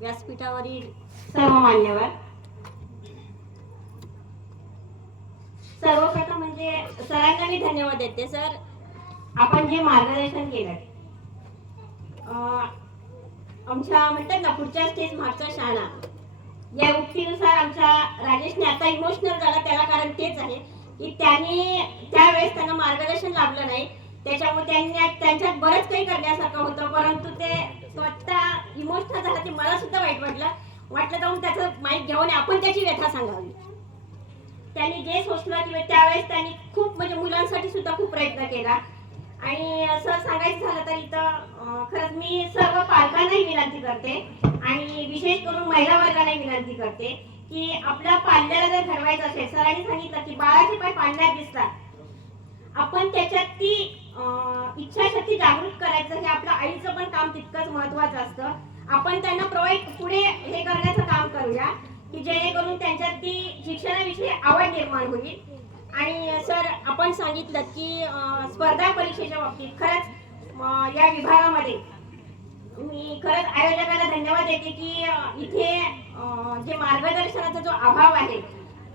व्यासपीठावरील सर्व मान्यवर. सर्वप्रथम म्हणजे सरांना मी धन्यवाद देते सर. आपण जे मार्गदर्शन केलं आमच्या म्हणतात ना पुढच्या स्टेज मागचा शाणा या उक्तीनुसार आमच्या राजेशने आता इमोशनल झाला त्याला कारण तेच आहे की त्यांनी त्यावेळेस त्यांना मार्गदर्शन लाभलं नाही त्याच्यामुळे त्यांनी त्यांच्यात बरंच काही करण्यासारखं होतं परंतु ते स्वतः इमोशनल झाला ते मला सुद्धा वाईट वाटलं वाटलं जाऊन त्याचं माईक घेऊन आपण त्याची व्यथा सांगावी. त्यांनी जे सोचलं की त्यावेळेस त्यांनी खूप म्हणजे मुलांसाठी सुद्धा खूप प्रयत्न केला. आणि असं सांगायचं झालं तर इथं खरंच मी सर्व पालकांनाही विनंती करते आणि विशेष करून महिला वर्गाला विनंती करते की आपल्या पाल्याला जर घडवायचं असेल सरांनी सांगितलं की बाळाचे पाय पाण्यात दिसतात. आपण त्याच्यात ती इच्छाशक्ती जागृत करायचं हे आपलं आईचं पण काम तितकंच महत्वाचं असतं. आपण त्यांना प्रोव्हाइड पुढे हे करण्याचं काम करूया की जेणेकरून त्यांच्यात ती शिक्षणाविषयी आवड निर्माण होईल. आणि सर आपण सांगितलं की स्पर्धा परीक्षेच्या बाबतीत खरंच या विभागामध्ये मी खरंच आयोजकाला धन्यवाद देते की इथे जे मार्गदर्शनाचा जो अभाव आहे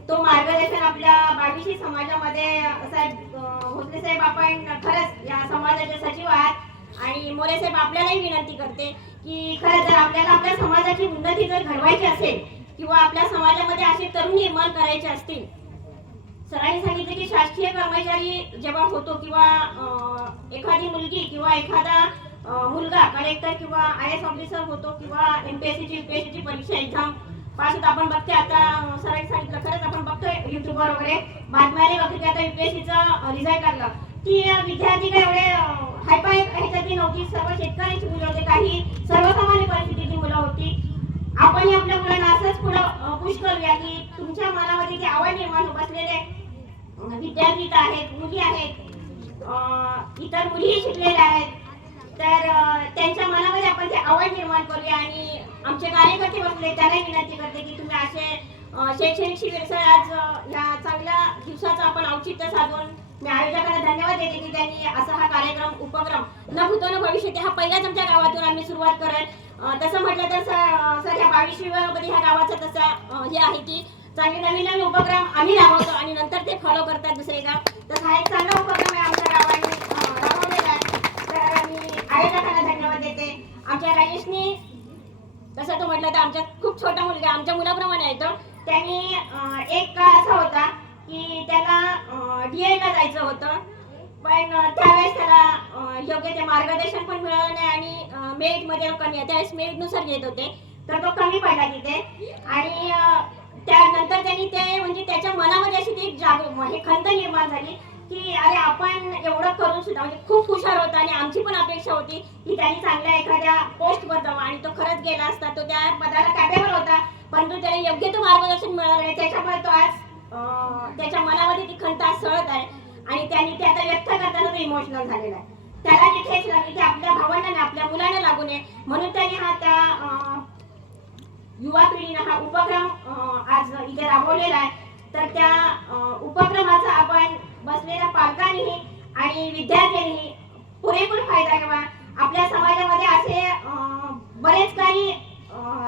तो मार्गदर्शन आपल्या बावीशी समाजामध्ये साहेब होते साहेब आपण खरंच या समाजाचे सचिव आहात. आणि मोरे साहेब आपल्यालाही विनंती करते की खरंच जर आपल्याला आपल्या समाजाची उन्नती जर घडवायची असेल किंवा आपल्या समाजामध्ये असे तरुण निर्माण करायचे असतील सरांनी सांगितले की शासकीय कर्मचारी जेव्हा होतो किंवा एखादी मुलगी किंवा एखादा मुलगा कलेक्टर किंवा आय एस ऑफिसर होतो किंवा एमपीएससी ची एस ची परीक्षा एक्झाम पास होतो आपण बघते आता सरांनी सांगितलं खरंच आपण बघतोय युट्यूबवर वगैरे बातम्याने बघतो की आता युपीएससीचा रिझल्ट लागला. की विद्यार्थी एवढे हायफाय ह्याच्यातली नव्हती सर्व शेतकऱ्यांची मुलं होते काही सर्वसामान्य परिस्थितीची मुलं होती. आपण आपल्या मुलांना असंच पुढं पुश करूया की तुमच्या मनामध्ये जे आवड निर्माण बसलेले विद्यार्थी आहेत मुली आहेत इतर मुलीही शिकलेल्या आहेत. तर त्यांच्या मनामध्ये आपण ते आवड निर्माण करूया आणि आमचे कार्यकर्ते बसले त्यालाही विनंती करते की तुम्ही असे शैक्षणिक शिबिर आज ह्या या चांगल्या दिवसाचं आपण औचित्य साधून मी आयोजकांना धन्यवाद देते की त्यांनी असा हा कार्यक्रम उपक्रम न भूतो न भविष्यती हा पहिलाच आमच्या गावातून आम्ही सुरुवात करेल. तसं म्हटलं तर सर ह्या बावीसमध्ये ह्या गावाचं तसं हे आहे की चांगले नवीन नवीन उपक्रम आम्ही राबवतो आणि नंतर ते फॉलो करतात दुसरे गाव तर हा एक चांगला उपक्रम आहे आमच्या गावाने राबवलेला आहे. तर मी आयोजकांना धन्यवाद देते. आमच्या राजेशनी तसं तो म्हटलं तर आमच्या खूप छोटा मुलगा आमच्या मुलाप्रमाणे आहे तो. त्यांनी एक काळ असा होता की त्याला डीएला जायचं होतं. पण त्यावेळेस त्याला योग्य ते मार्गदर्शन पण मिळालं नाही आणि मेरिटमध्ये कमी त्यावेळेस मेरिटनुसार घेत होते. तर तो कमी पडला तिथे. आणि त्यानंतर त्यांनी ते म्हणजे त्याच्या मनामध्ये अशी ती एक जाग हे खंत निर्माण झाली की अरे आपण एवढं करून सुद्धा म्हणजे खूप हुशार होता आणि आमची पण अपेक्षा होती की त्यांनी चांगल्या एखाद्या पोस्टवर जावा. आणि तो खरंच गेला असता. तो त्या पदाला कॅपेबल होता. परंतु त्याला योग्य तो मार्गदर्शन मिळालं नाही. त्याच्यामुळे तो आज त्याच्या मनामध्ये ती खंत सळत आहे आणि त्यांनी ते आता व्यक्त करताना तो इमोशनल झालेला आहे. त्याला ती ठेच लागली की आपल्या भावांना आपल्या मुलांना लागू नये. म्हणून त्यांनी हा त्या अं, युवा पिढीनं हा उपक्रम आज इथे राबवलेला आहे. तर त्या उपक्रमाचा आपण बसलेल्या पालकांनीही आणि विद्यार्थ्यांनी पुरेपूर फायदा घ्यावा. आपल्या समाजामध्ये असे अं, बरेच काही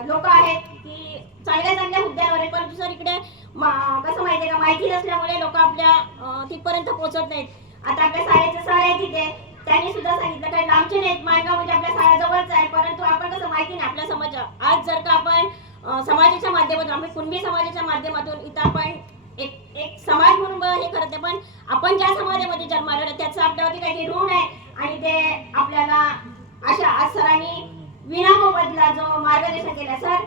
लोक आहेत की चांगल्या चांगल्या हुद्द्यावर आहे परंतु सर इकडे मा- कसं माहितीये असल्यामुळे लोक आपल्या तिथपर्यंत पोहोचत नाहीत. आता आपल्या शाळेचे सर आहे तिथे त्यांनी सुद्धा सांगितलं काही लांबचे नाहीत माणगाव म्हणजे आपल्या शाळेजवळच आहे परंतु आपण कसं माहिती नाही आपल्या समाज आज जर का आपण समाजाच्या माध्यमातून आपण कुणबी समाजाच्या माध्यमातून इथं आपण एक एक समाज म्हणून हे करत आहे पण आपण ज्या समाजामध्ये जन्माला त्याचं आपल्यावरती काही ऋण आहे आणि ते आपल्याला अशा आज सरांनी विनामोबदला जो मार्गदर्शन केला सर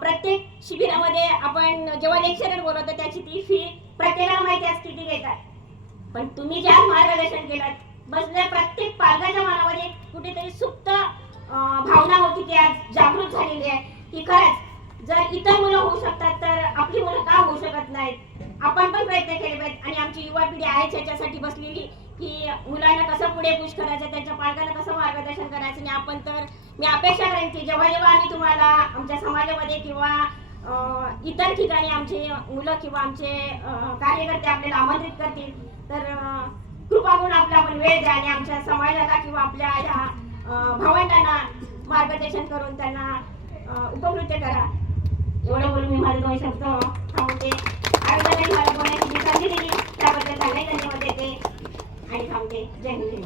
प्रत्येक शिबिरामध्ये आपण जेव्हा लेक्चरर बोलवतो त्याची ती फी प्रत्येकाला माहिती असते किती घेतात पण तुम्ही ज्या मार्गदर्शन केलं बसल्या प्रत्येक पालकाच्या मनामध्ये कुठेतरी सुप्त भावना होती की आज जागृत झालेली आहे. की खरंच जर इतर मुलं होऊ शकतात तर आपली मुलं का होऊ शकत नाहीत? आपण पण प्रयत्न केले पाहिजेत. आणि आमची युवा पिढी आहे त्याच्यासाठी बसलेली की मुलांना कसं पुढे पुश करायचं त्यांच्या पालकांना कसं मार्गदर्शन करायचं. आणि आपण तर मी अपेक्षा करेन की जेव्हा जेव्हा आम्ही तुम्हाला आमच्या समाजामध्ये किंवा इतर ठिकाणी आमचे मुलं किंवा आमचे कार्यकर्ते आपल्याला आमंत्रित करतील. तर कृपा करून आपला आपण वेळ द्या आणि आमच्या समाजाला किंवा आपल्या ह्या भावंडांना मार्गदर्शन करून त्यांना उपकृत्य उपकृत करा. एवढं बोलून मी माझे दोन शब्द थांबते आणि मला बोलण्याची संधी दिली. त्याबद्दल चांगले धन्यवाद देते. आणि थांबते. जय हिंद.